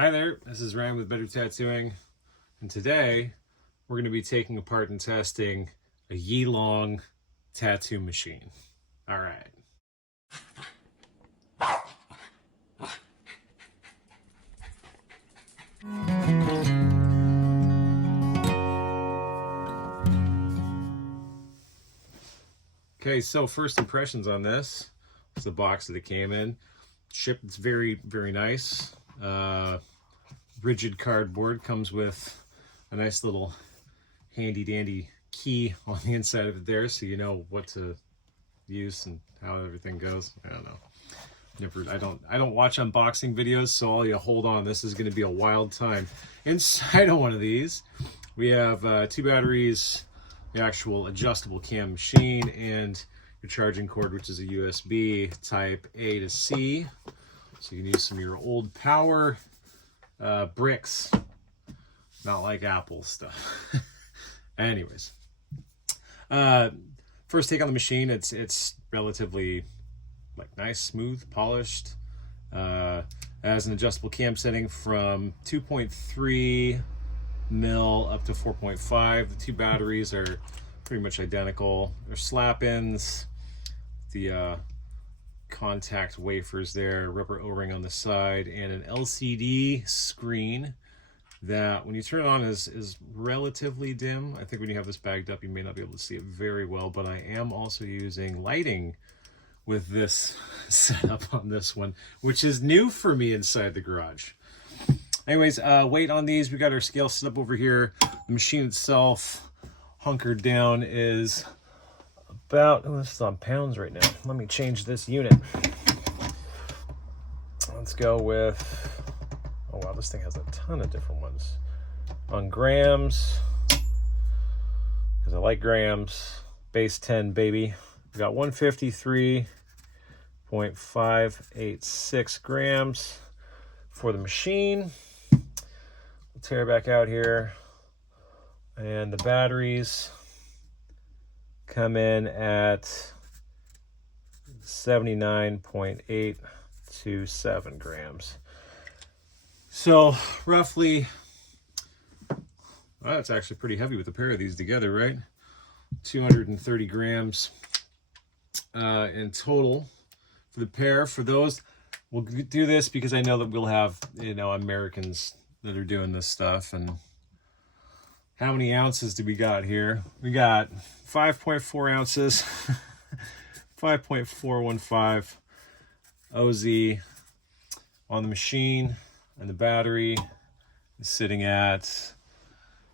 Hi there, this is Ryan with Better Tattooing, and today we're going to be taking apart and testing a YiLong tattoo machine. All right. Okay, so first impressions on this. It's the box that it came in. Shipped, it's very, very nice. Rigid cardboard, comes with a nice little handy dandy key on the inside of it there, so you know what to use and how everything goes. I don't know. I don't watch unboxing videos, so all you hold on, this is going to be a wild time. Inside of one of these, we have 2 batteries, the actual adjustable cam machine, and your charging cord, which is a USB type A to C. So you can use some of your old power bricks, not like Apple stuff. Anyways, first take on the machine, it's relatively like nice, smooth, polished. Has an adjustable cam setting from 2.3 mil up to 4.5. The 2 batteries are pretty much identical. They're slap-ins. The contact wafers there, rubber O-ring on the side, and an LCD screen that when you turn it on is relatively dim. I think when you have this bagged up you may not be able to see it very well, but I am also using lighting with this setup on this one, which is new for me inside the garage. Anyways, weight on these, we got our scale set up over here. The machine itself, hunkered down, is about, oh, this is on pounds right now. Let me change this unit. Let's go with, oh wow, this thing has a ton of different ones. On grams, because I like grams, base 10, baby. We got 153.586 grams for the machine. We'll tear back out here. And the batteries come in at 79.827 grams. So roughly, well, that's actually pretty heavy with a pair of these together, right? 230 grams in total for the pair. For those, we'll do this because I know that we'll have, you know, Americans that are doing this stuff. And how many ounces do we got here? We got 5.4 ounces, 5.415 OZ on the machine, and the battery is sitting at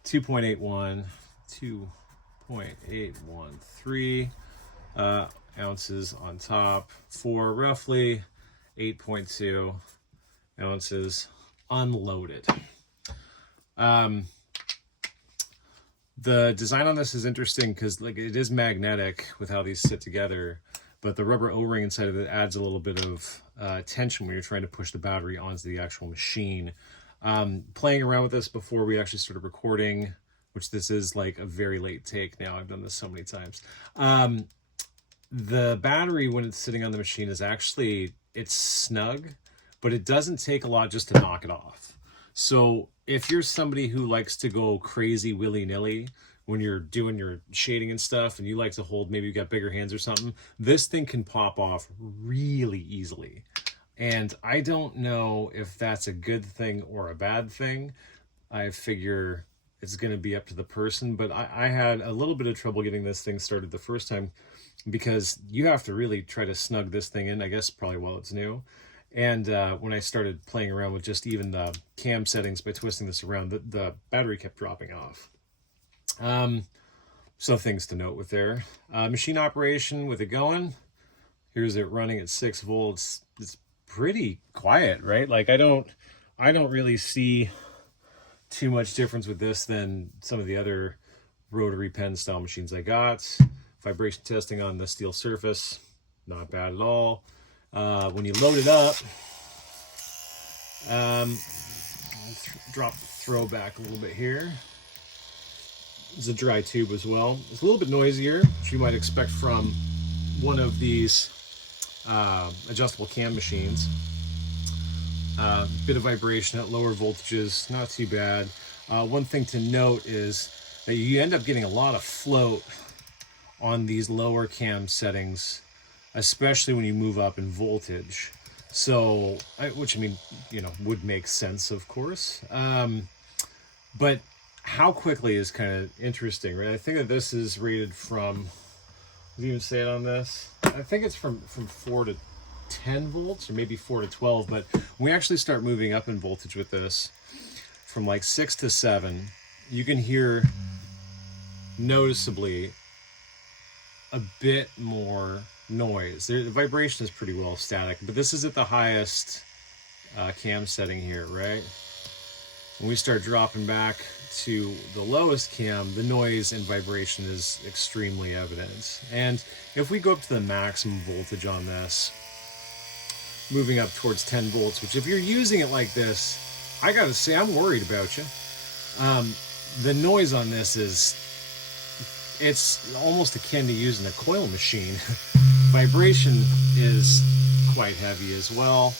2.81, 2.813 ounces on top for roughly 8.2 ounces unloaded. The design on this is interesting because like it is magnetic with how these sit together, but the rubber O-ring inside of it adds a little bit of tension when you're trying to push the battery onto the actual machine. Playing around with this before we actually started recording, which this is like a very late take now, I've done this so many times. The battery, when it's sitting on the machine, is actually, it's snug, but it doesn't take a lot just to knock it off. So if you're somebody who likes to go crazy willy-nilly when you're doing your shading and stuff, and you like to hold, maybe you got bigger hands or something, this thing can pop off really easily. And I don't know if that's a good thing or a bad thing. I figure it's going to be up to the person, but I had a little bit of trouble getting this thing started the first time because you have to really try to snug this thing in, I guess probably while it's new. And when I started playing around with just even the cam settings by twisting this around, the battery kept dropping off. So things to note with there. Machine operation with it going. Here's it running at 6 volts. It's pretty quiet, right? Like I don't really see too much difference with this than some of the other rotary pen style machines I got. Vibration testing on the steel surface, not bad at all. When you load it up, drop the throw back a little bit here. It's a dry tube as well. It's a little bit noisier, which you might expect from one of these adjustable cam machines. Bit of vibration at lower voltages, not too bad. One thing to note is that you end up getting a lot of float on these lower cam settings, especially when you move up in voltage. So, which I mean, you know, would make sense, of course. But how quickly is kind of interesting, right? I think that this is rated from, does it even say it on this? I think it's from 4 to 10 volts, or maybe 4 to 12, but when we actually start moving up in voltage with this, from like 6 to 7, you can hear noticeably a bit more noise. The vibration is pretty well static, but this is at the highest cam setting here, right? When we start dropping back to the lowest cam, the noise and vibration is extremely evident. And if we go up to the maximum voltage on this, moving up towards 10 volts, which if you're using it like this, I gotta say, I'm worried about you. The noise on this it's almost akin to using a coil machine. Vibration is quite heavy as well.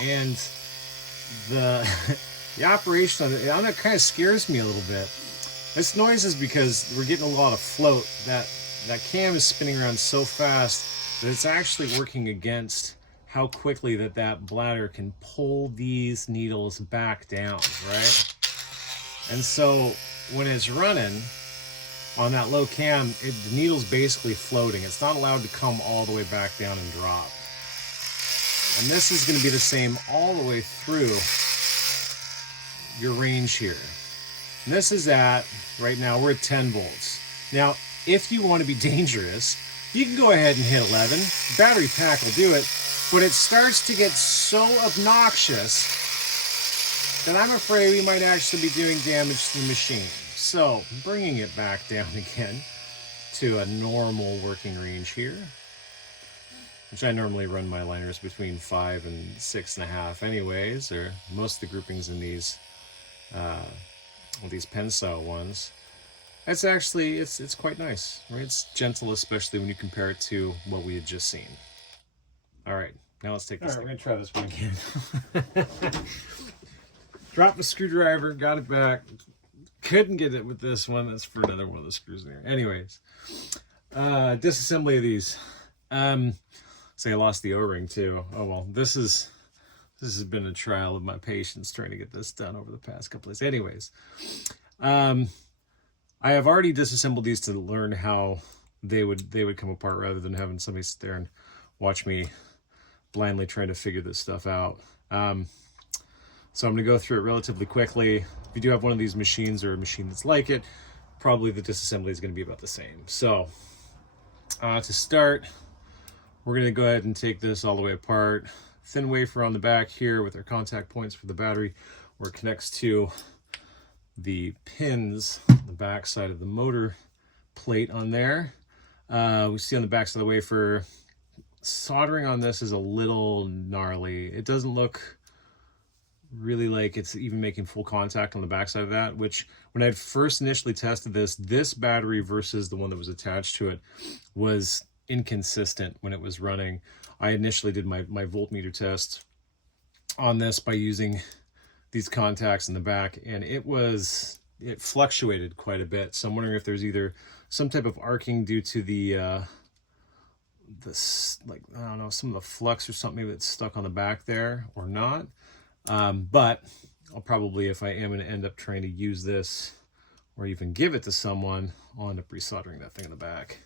And the operation of it, that kind of scares me a little bit. This noise is because we're getting a lot of float. That cam is spinning around so fast that it's actually working against how quickly that bladder can pull these needles back down, right? And so when it's running on that low cam, the needle's basically floating. It's not allowed to come all the way back down and drop. And this is going to be the same all the way through your range here. And this is at, right now, we're at 10 volts. Now, if you want to be dangerous, you can go ahead and hit 11. Battery pack will do it, but it starts to get so obnoxious that I'm afraid we might actually be doing damage to the machine. So, bringing it back down again to a normal working range here, which I normally run my liners between 5 and 6.5 anyways, or most of the groupings in these pen style ones. It's actually, it's quite nice, right? It's gentle, especially when you compare it to what we had just seen. All right, now let's take this. All right, we're gonna try this one again. Dropped the screwdriver, got it back. Couldn't get it with this one. That's for another one of the screws there. Anyways, disassembly of these. So I lost the O-ring too. Oh well, this has been a trial of my patience trying to get this done over the past couple of days. Anyways, I have already disassembled these to learn how they would come apart, rather than having somebody sit there and watch me blindly trying to figure this stuff out. So I'm going to go through it relatively quickly. If you do have one of these machines or a machine that's like it, probably the disassembly is going to be about the same. So to start, we're going to go ahead and take this all the way apart. Thin wafer on the back here with our contact points for the battery, where it connects to the pins on the back side of the motor plate on there. We see on the back side of the wafer, soldering on this is a little gnarly. It doesn't look really like it's even making full contact on the backside of that, which when I first initially tested this battery versus the one that was attached to it was inconsistent when it was running. I initially did my voltmeter test on this by using these contacts in the back, and it fluctuated quite a bit. So I'm wondering if there's either some type of arcing due to the like, I don't know, some of the flux or something maybe that's stuck on the back there or not. But I'll probably, if I am going to end up trying to use this or even give it to someone, I'll end up resoldering that thing in the back.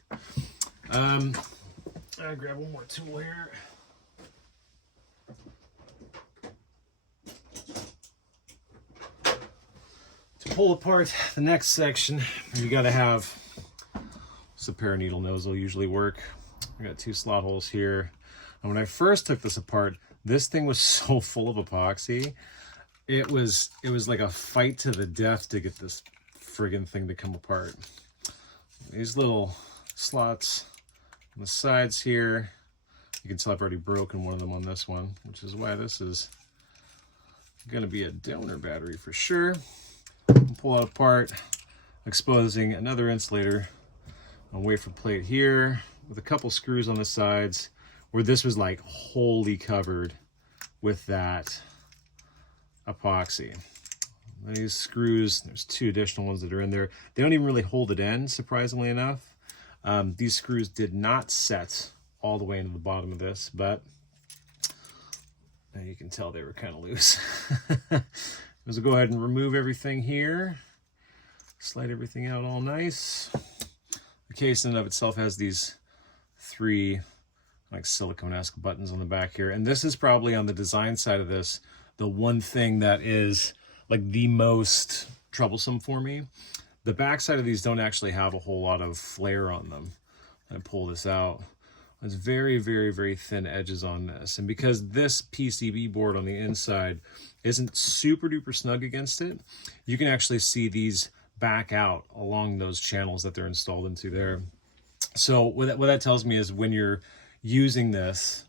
I'll grab one more tool here. To pull apart the next section, you got to have a pair of needle nose will usually work. I got 2 slot holes here. And when I first took this apart, this thing was so full of epoxy. It was like a fight to the death to get this friggin' thing to come apart. These little slots on the sides here, you can tell I've already broken one of them on this one, which is why this is going to be a donor battery for sure. Pull it apart, exposing another insulator on wafer plate here with a couple screws on the sides, where this was like wholly covered with that epoxy. These screws, there's 2 additional ones that are in there. They don't even really hold it in, surprisingly enough. These screws did not set all the way into the bottom of this, but you can tell they were kind of loose. So go ahead and remove everything here. Slide everything out all nice. The case in and of itself has these 3 like silicone-esque buttons on the back here. And this is probably on the design side of this, the one thing that is like the most troublesome for me. The back side of these don't actually have a whole lot of flare on them. I pull this out. There's very, very, very thin edges on this. And because this PCB board on the inside isn't super duper snug against it, you can actually see these back out along those channels that they're installed into there. So what that tells me is when you're using this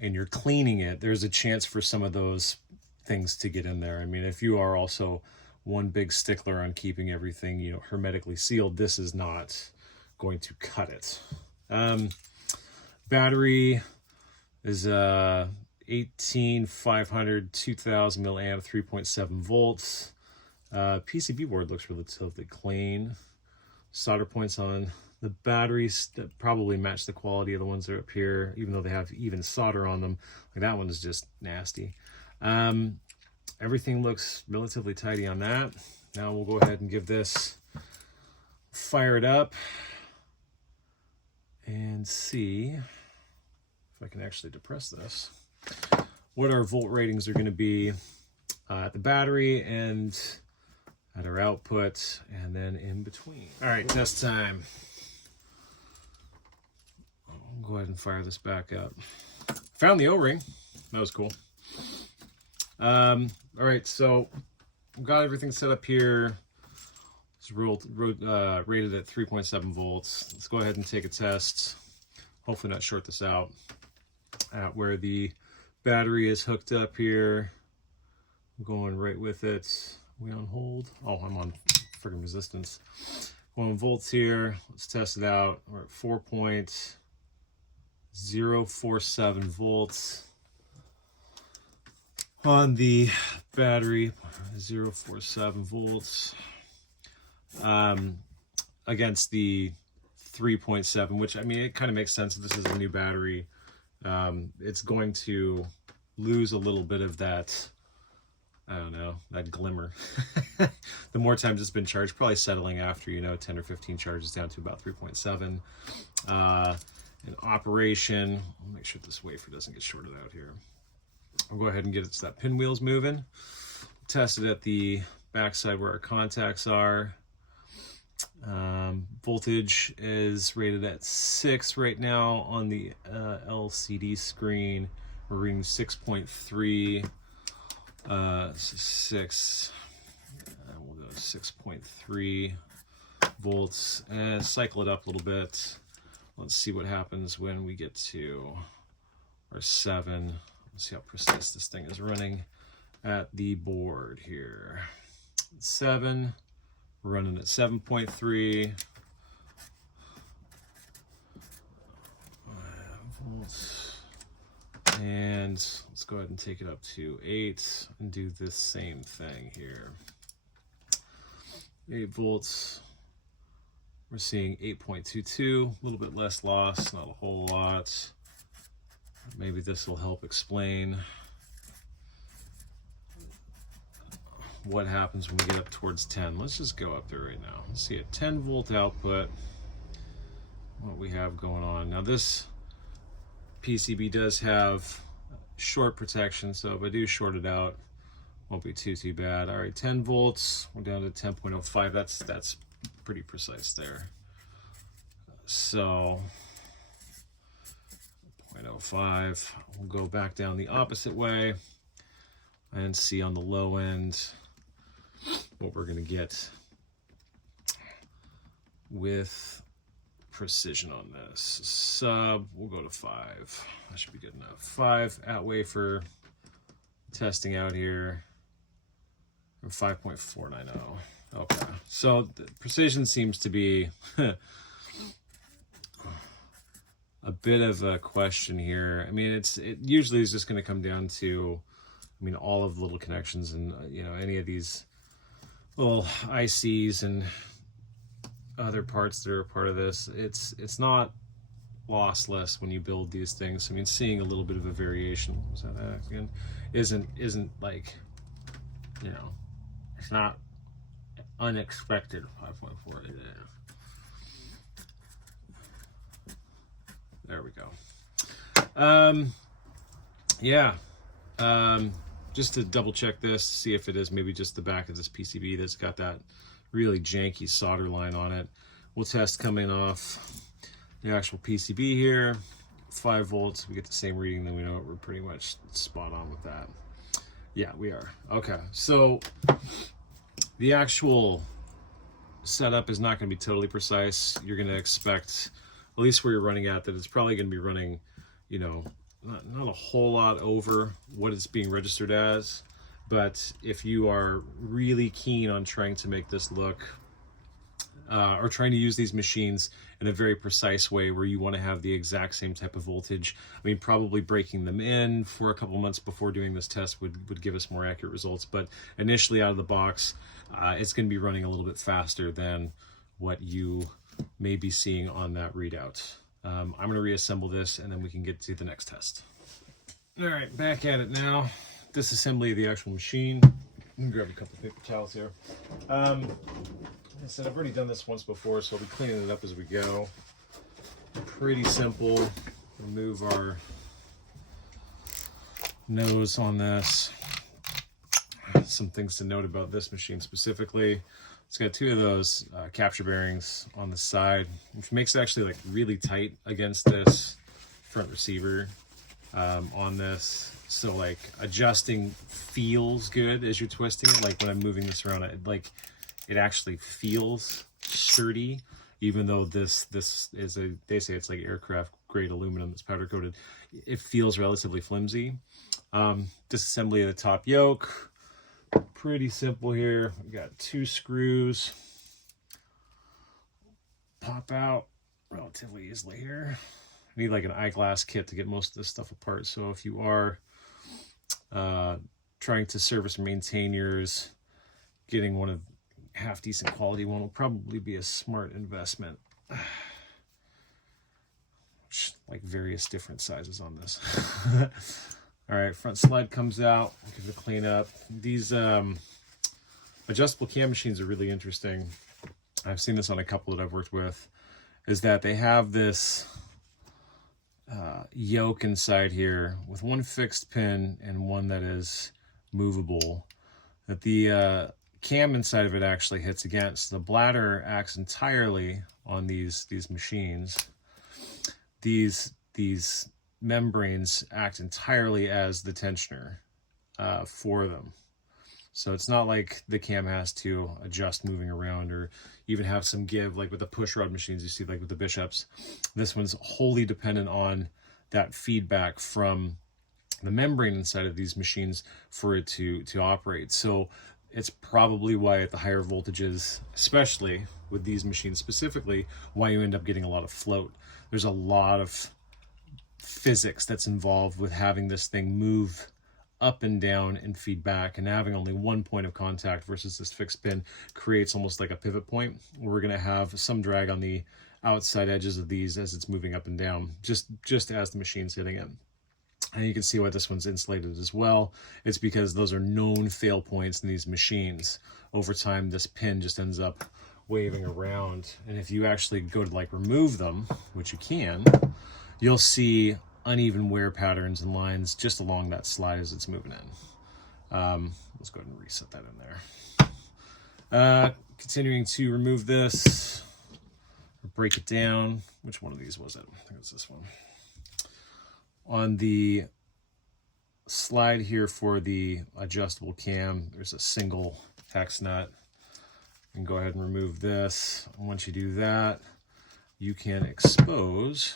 and you're cleaning it, there's a chance for some of those things to get in there. I mean, if you are also one big stickler on keeping everything, you know, hermetically sealed, this is not going to cut it. Battery is 18500 2000 milliamp 3.7 volts. PCB board looks relatively clean. Solder points on the batteries that probably match the quality of the ones that are up here, even though they have even solder on them. Like that one is just nasty. Everything looks relatively tidy on that. Now we'll go ahead and give this, fire it up, and see if I can actually depress this, what our volt ratings are going to be at the battery and at our output, and then in between. All right, test time. I'll go ahead and fire this back up. Found the O-ring. That was cool. All right, so I've got everything set up here. It's rated at 3.7 volts. Let's go ahead and take a test. Hopefully not short this out. At where the battery is hooked up here. I'm going right with it. Are we on hold? Oh, I'm on friggin' resistance. 1 volts here. Let's test it out. We're at 4.047 volts on the battery. 0.047 volts against the 3.7, which, I mean, it kind of makes sense if this is a new battery. It's going to lose a little bit of that, I don't know, that glimmer. The more times it's been charged, probably settling after, you know, 10 or 15 charges down to about 3.7. In operation, I'll make sure this wafer doesn't get shorted out here. I'll go ahead and get it so that pinwheel's moving. Test it at the backside where our contacts are. Voltage is rated at 6 right now on the LCD screen. We're reading 6.3, 6, we'll go 6.3 volts, and cycle it up a little bit. Let's see what happens when we get to our 7. Let's see how precise this thing is running at the board here. 7, we're running at 7.3 volts, and let's go ahead and take it up to 8 and do this same thing here. 8 volts, we're seeing 8.22, a little bit less loss, not a whole lot. Maybe this will help explain what happens when we get up towards 10. Let's just go up there right now. Let's see a 10 volt output, what we have going on. Now this PCB does have short protection, so if I do short it out, won't be too bad. All right, 10 volts, we're down to 10.05. That's pretty precise there. So 0.05, we'll go back down the opposite way and see on the low end what we're going to get with precision on this. Sub, we'll go to 5. That should be good enough. 5 at wafer testing out here. 5.490. Okay, so the precision seems to be a bit of a question here. I mean, it usually is just going to come down to I mean, all of the little connections and, you know, any of these little ICs and other parts that are a part of this, it's not lossless when you build these things. I mean, seeing a little bit of a variation, so that again isn't like, you know, it's not unexpected. 5.4. There we go. Yeah. Just to double check this, see if it is maybe just the back of this PCB that's got that really janky solder line on it. We'll test coming off the actual PCB here, 5 volts. We get the same reading, then we know we're pretty much spot on with that. Yeah, we are. Okay, so the actual setup is not going to be totally precise. You're going to expect, at least where you're running at, that it's probably going to be running, you know, not a whole lot over what it's being registered as. But if you are really keen on trying to make this look, or trying to use these machines in a very precise way where you want to have the exact same type of voltage, I mean, probably breaking them in for a couple months before doing this test would give us more accurate results. But initially out of the box, it's going to be running a little bit faster than what you may be seeing on that readout. I'm going to reassemble this and then we can get to the next test. All right, back at it now. Disassembly of the actual machine. Let me grab a couple of paper towels here. Like I said, I've already done this once before, so I'll be cleaning it up as we go. Pretty simple. Remove our nose on this. Some things to note about this machine specifically. It's got 2 of those capture bearings on the side, which makes it actually like really tight against this front receiver on this. So like adjusting feels good as you're twisting it. Like when I'm moving this around, it actually feels sturdy, even though this is they say it's like aircraft grade aluminum that's powder coated. It feels relatively flimsy. Disassembly of the top yoke. Pretty simple here. We got 2 screws. Pop out relatively easily here. I need like an eyeglass kit to get most of this stuff apart. So if you are trying to service and maintain yours, getting one of half decent quality one will probably be a smart investment. Like various different sizes on this. All right, front slide comes out. Give it a clean up. These adjustable cam machines are really interesting. I've seen this on a couple that I've worked with, is that they have this yoke inside here with 1 fixed pin and 1 that is movable, that the cam inside of it actually hits against. The bladder acts entirely on these machines. These membranes act entirely as the tensioner for them. So it's not like the cam has to adjust moving around or even have some give like with the push rod machines you see like with the Bishops. This one's wholly dependent on that feedback from the membrane inside of these machines for it to operate. So it's probably why at the higher voltages, especially with these machines specifically, why you end up getting a lot of float. There's a lot of physics that's involved with having this thing move up and down and feedback, and having only 1 point of contact versus this fixed pin creates almost like a pivot point where we're going to have some drag on the outside edges of these as it's moving up and down, just as the machine's hitting it. And you can see why this one's insulated as well. It's because those are known fail points in these machines. Over time, this pin just ends up waving around. And if you actually go to like remove them, which you can, you'll see uneven wear patterns and lines just along that slide as it's moving in. Let's go ahead and reset that in there. Continuing to remove this, break it down. Which one of these was it? I think it's this one. On the slide here for the adjustable cam, there's a single hex nut. And go ahead and remove this. And once you do that, you can expose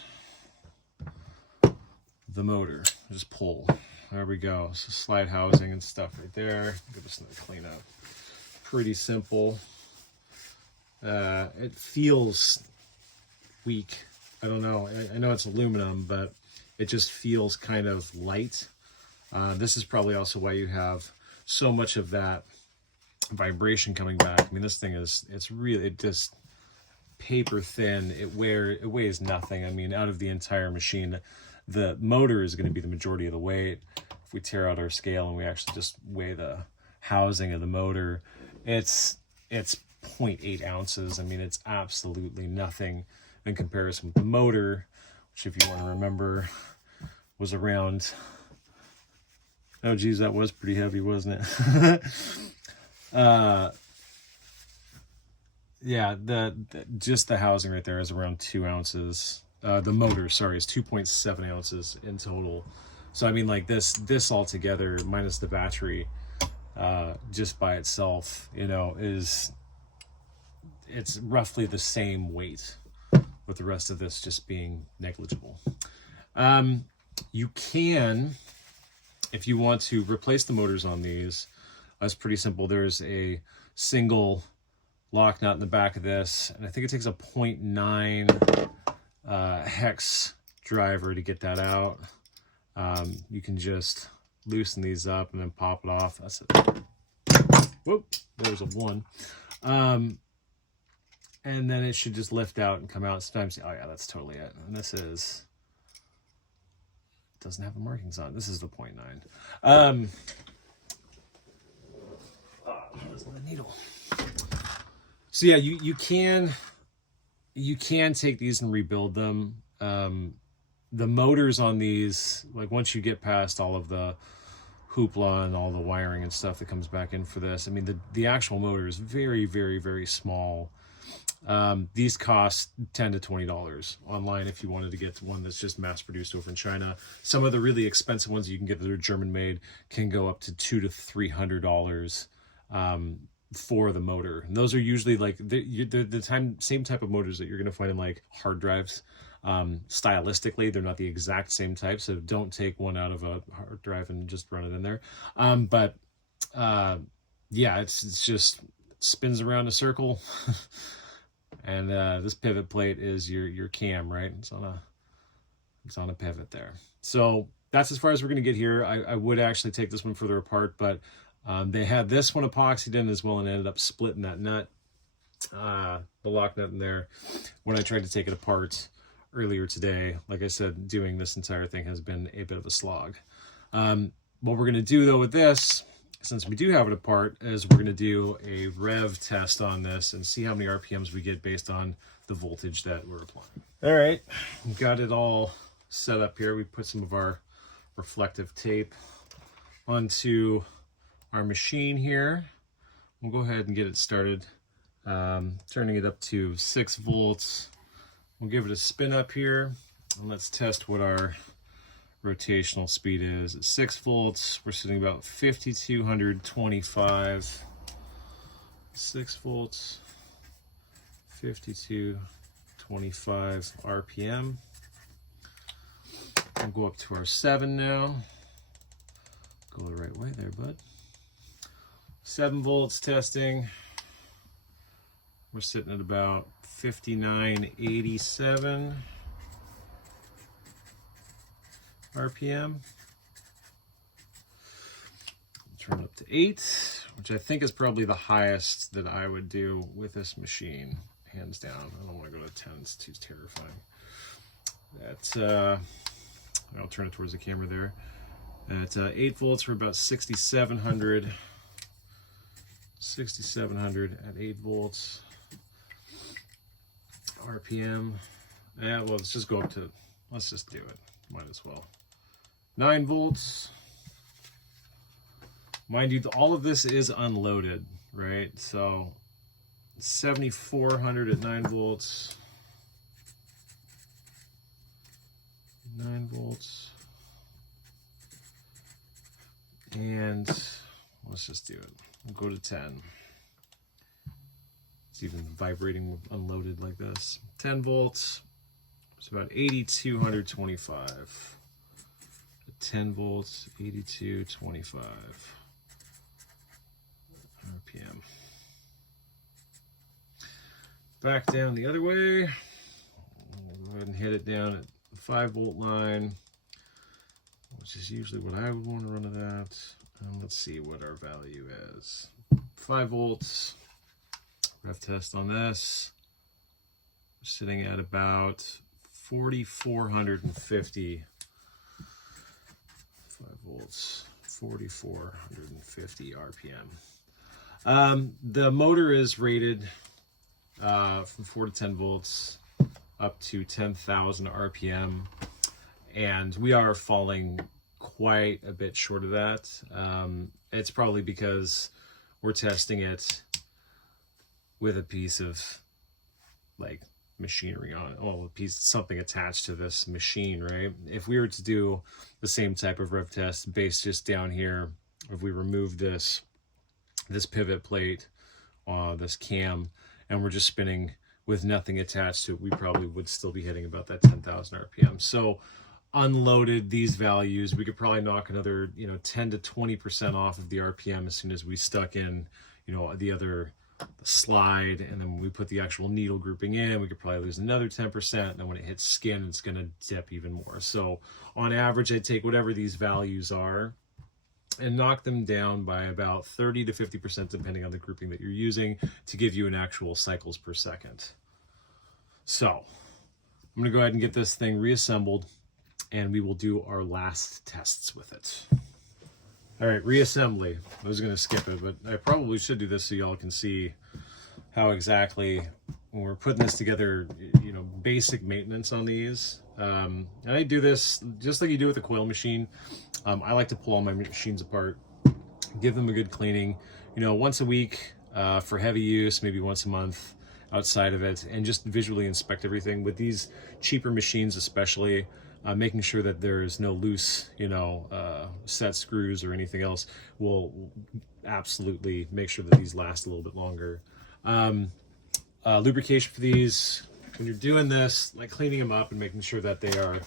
the motor. Just pull. There we go. So slide housing and stuff right there. Give this another clean up. Pretty simple. It feels weak. I don't know. I know it's aluminum, but it just feels kind of light. This is probably also why you have so much of that vibration coming back. I mean, this thing is, it just paper thin. It weighs nothing. I mean, out of the entire machine, the motor is going to be the majority of the weight. If we tear out our scale and we actually just weigh the housing of the motor, it's 0.8 ounces. I mean, it's absolutely nothing in comparison with the motor, which, if you want to remember, was around, oh geez, that was pretty heavy, wasn't it? Yeah, just the housing right there is around 2 ounces. The motor, sorry, is 2.7 ounces in total. So I mean, like this all together, minus the battery, just by itself, you know, it's roughly the same weight, with the rest of this just being negligible. You can, if you want to replace the motors on these, that's pretty simple. There's a single lock nut in the back of this, and I think it takes a 0.9 hex driver to get that out. You can just loosen these up and then pop it off. That's it. Whoop, there's a 1. And then it should just lift out and come out. Sometimes, oh yeah, that's totally it. And this doesn't have the markings on it. This is the 0.9. Where's the needle? So yeah, you can take these and rebuild them. The motors on these, like once you get past all of the hoopla and all the wiring and stuff that comes back in for this, I mean, the actual motor is very, very, very small. These cost $10 to $20 online if you wanted to get one that's just mass produced over in China. Some of the really expensive ones you can get that are German made can go up to $200 to $300 for the motor. And those are usually like the same type of motors that you're going to find in like hard drives. Stylistically, they're not the exact same type, so don't take one out of a hard drive and just run it in there. Yeah, it's just spins around a circle. And this pivot plate is your cam, right? It's on a pivot there. So that's as far as we're going to get here. I would actually take this one further apart, but they had this one epoxied in as well and ended up splitting that nut, the lock nut in there, when I tried to take it apart earlier today. Like I said, doing this entire thing has been a bit of a slog. What we're going to do though with this, since we do have it apart, is we're going to do a rev test on this and see how many RPMs we get based on the voltage that we're applying. All right, we've got it all set up here. We put some of our reflective tape onto our machine here. We'll go ahead and get it started. Turning it up to 6 volts. We'll give it a spin up here, and let's test what our rotational speed is. At 6 volts, we're sitting about 5,225. 6 volts, 5,225 RPM. We'll go up to our 7 now. Go the right way there, bud. 7 volts testing. We're sitting at about 5,987 RPM. Turn it up to 8, which I think is probably the highest that I would do with this machine, hands down. I don't want to go to 10, it's too terrifying. That's, I'll turn it towards the camera there. At 8 volts, we're about 6,700. 6,700 at 8 volts. RPM. Yeah, well, let's just go up to, let's just do it. Might as well. 9 volts. Mind you, all of this is unloaded, right? So 7,400 at 9 volts. 9 volts. And let's just do it. We'll go to 10. It's even vibrating unloaded like this. 10 volts. It's about 8,225. 10 volts, 8,225 RPM. Back down the other way. We'll go ahead and hit it down at the 5 volt line, which which is usually what I would want to run it at. Let's see what our value is. 5 volts. Ref test on this. We're sitting at about 4,450. 5 volts, 4,450 RPM. The motor is rated from 4 to 10 volts up to 10,000 RPM, and we are falling quite a bit short of that. It's probably because we're testing it with a piece of like machinery on it, something attached to this machine, right? If we were to do the same type of rev test based just down here, if we remove this pivot plate, this cam, and we're just spinning with nothing attached to it, we probably would still be hitting about that 10,000 RPM. So unloaded these values, we could probably knock another 10 to 20% off of the RPM as soon as we stuck in the other slide, and then when we put the actual needle grouping in, we could probably lose another 10%, and then when it hits skin, it's going to dip even more. So on average, I'd take whatever these values are and knock them down by about 30 to 50% depending on the grouping that you're using to give you an actual cycles per second. So I'm going to go ahead and get this thing reassembled, and we will do our last tests with it. All right, reassembly. I was going to skip it, but I probably should do this so y'all can see how exactly, when we're putting this together, basic maintenance on these. And I do this just like you do with a coil machine. I like to pull all my machines apart, give them a good cleaning, once a week for heavy use, maybe once a month outside of it, and just visually inspect everything. With these cheaper machines especially, making sure that there's no loose, set screws or anything else will absolutely make sure that these last a little bit longer. Lubrication for these, when you're doing this, like cleaning them up and making sure that they are,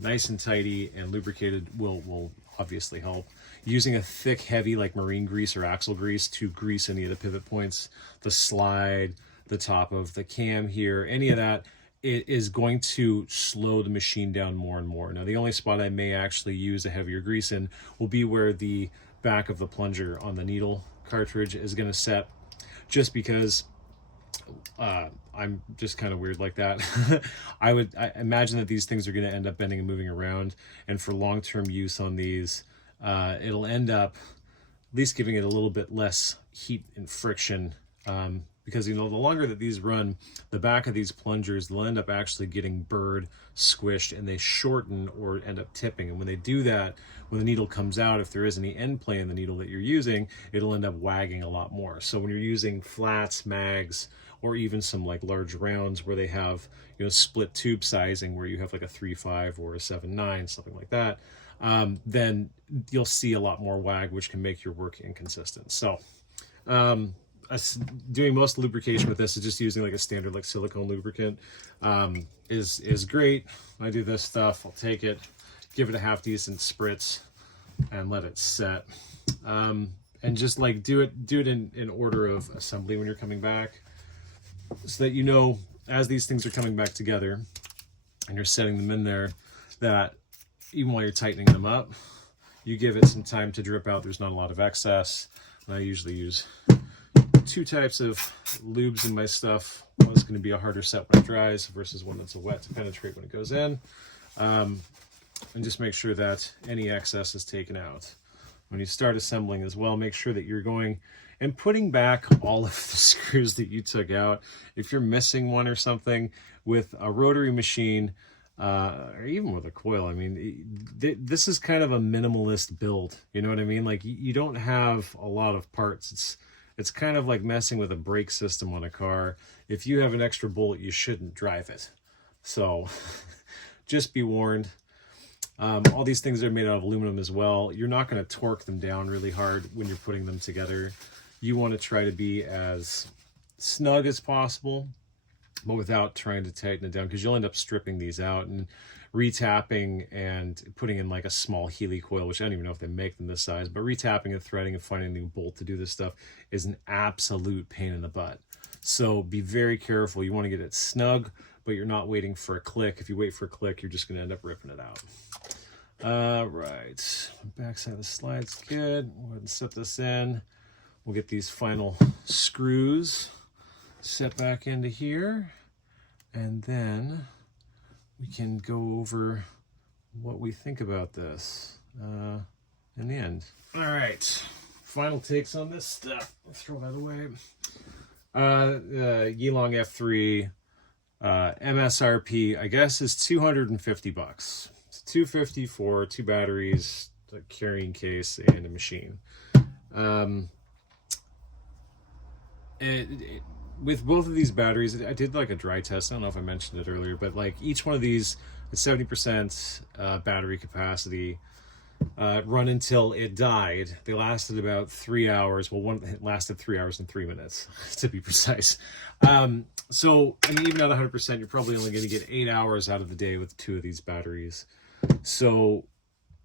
nice and tidy and lubricated will obviously help. Using a thick, heavy, like marine grease or axle grease to grease any of the pivot points, the slide, the top of the cam here, any of that, it is going to slow the machine down more and more. Now, the only spot I may actually use a heavier grease in will be where the back of the plunger on the needle cartridge is going to set, just because I'm just kind of weird like that. I imagine that these things are going to end up bending and moving around, and for long-term use on these, it'll end up at least giving it a little bit less heat and friction, because the longer that these run, the back of these plungers, they'll end up actually getting burred, squished, and they shorten or end up tipping. And when they do that, when the needle comes out, if there is any end play in the needle that you're using, it'll end up wagging a lot more. So when you're using flats, mags, or even some like large rounds where they have split tube sizing, where you have like a 3.5 or a 7.9, something like that, then you'll see a lot more wag, which can make your work inconsistent. So doing most lubrication with this is just using like a standard like silicone lubricant is great. When I do this stuff, I'll take it, give it a half decent spritz, and let it set. And just like do it in order of assembly when you're coming back, so that as these things are coming back together and you're setting them in there, that even while you're tightening them up, you give it some time to drip out. There's not a lot of excess. And I usually use 2 types of lubes in my stuff. One's going to be a harder set when it dries versus one that's a wet to penetrate when it goes in. And just make sure that any excess is taken out. When you start assembling as well, make sure that you're going and putting back all of the screws that you took out. If you're missing one or something, with a rotary machine, or even with a coil, I mean, this is kind of a minimalist build. You know what I mean? Like, you don't have a lot of parts. It's kind of like messing with a brake system on a car. If you have an extra bolt, you shouldn't drive it. So just be warned. All these things are made out of aluminum as well. You're not going to torque them down really hard when you're putting them together. You want to try to be as snug as possible, but without trying to tighten it down, because you'll end up stripping these out and retapping and putting in like a small Healy coil, which I don't even know if they make them this size, but retapping and threading and finding a new bolt to do this stuff is an absolute pain in the butt. So be very careful. You want to get it snug, but you're not waiting for a click. If you wait for a click, you're just going to end up ripping it out. Right, backside of the slide's good. We'll go ahead and set this in. We'll get these final screws set back into here, and then we can go over what we think about this in the end. All right, final takes on this stuff. Let's throw that away. YiLong F3 MSRP, I guess, is $250. It's $250 for 2 batteries, a carrying case, and a machine. With both of these batteries, I did like a dry test. I don't know if I mentioned it earlier, but like each one of these is 70% battery capacity. Run until it died. They lasted about 3 hours. Well, one lasted 3 hours and 3 minutes, to be precise. So, I mean, even at 100%, you're probably only going to get 8 hours out of the day with 2 of these batteries. So,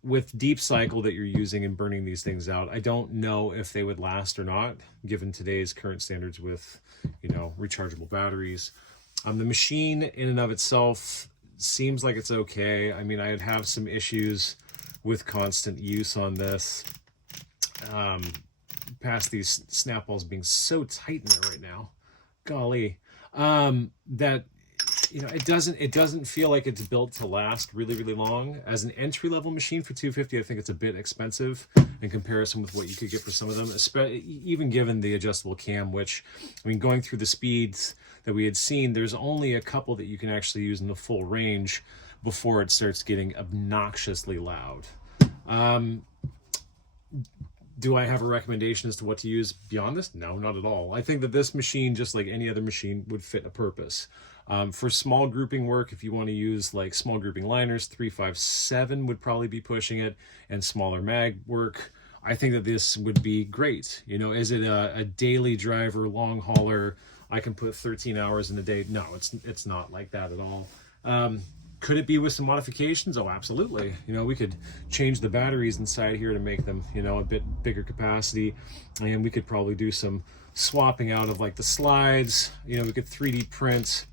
with deep cycle that you're using and burning these things out, I don't know if they would last or not, given today's current standards with, you know, rechargeable batteries. The machine in and of itself seems like it's okay. I mean, I'd have some issues with constant use on this, past these snap balls being so tight in there right now, golly, that, you know, it doesn't feel like it's built to last really long. As an entry-level machine for $250, I think it's a bit expensive in comparison with what you could get for some of them, especially even given the adjustable cam, which, I mean, going through the speeds that we had seen, there's only a couple that you can actually use in the full range before it starts getting obnoxiously loud. Do I have a recommendation as to what to use beyond this? No, not at all. I think that this machine, just like any other machine, would fit a purpose. For small grouping work, if you want to use like small grouping liners, 357 would probably be pushing it, and smaller mag work, I think that this would be great. You know, is it a daily driver, long hauler? I can put 13 hours in a day. No, it's not like that at all. Could it be with some modifications? Oh, absolutely. You know, we could change the batteries inside here to make them, you know, a bit bigger capacity, and we could probably do some swapping out of like the slides. You know, we could 3D print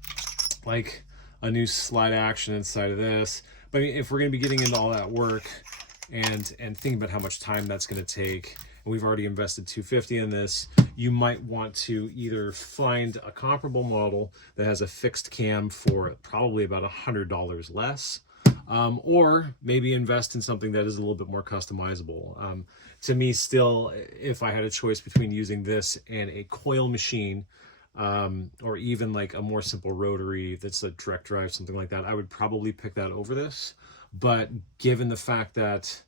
like a new slide action inside of this. But I mean, if we're going to be getting into all that work and thinking about how much time that's going to take, and we've already invested $250 in this, you might want to either find a comparable model that has a fixed cam for probably about $100 less, or maybe invest in something that is a little bit more customizable. To me, still, if I had a choice between using this and a coil machine, or even like a more simple rotary that's a direct drive, something like that, I would probably pick that over this. But given the fact that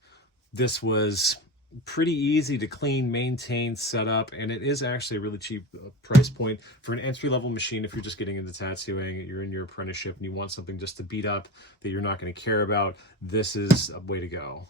this was pretty easy to clean, maintain, set up, and it is actually a really cheap price point for an entry-level machine. If you're just getting into tattooing, you're in your apprenticeship and you want something just to beat up that you're not going to care about, this is a way to go.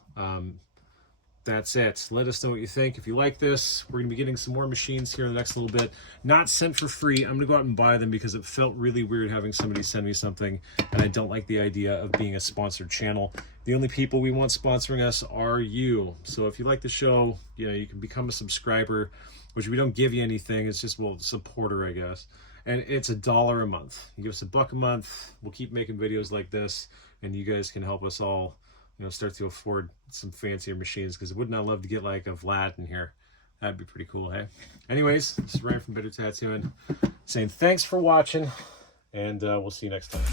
That's it. Let us know what you think. If you like this, we're going to be getting some more machines here in the next little bit. Not sent for free. I'm going to go out and buy them because it felt really weird having somebody send me something, and I don't like the idea of being a sponsored channel. The only people we want sponsoring us are you. So if you like the show, you know, you can become a subscriber, which we don't give you anything. It's just, well, supporter, I guess. And it's $1 a month. You give us $1 a month. We'll keep making videos like this, and you guys can help us all, you know, start to afford some fancier machines, because wouldn't I love to get like a Vlad in here? That'd be pretty cool, hey? Anyways, this is Ryan from Bitter Tattooing saying thanks for watching, and we'll see you next time.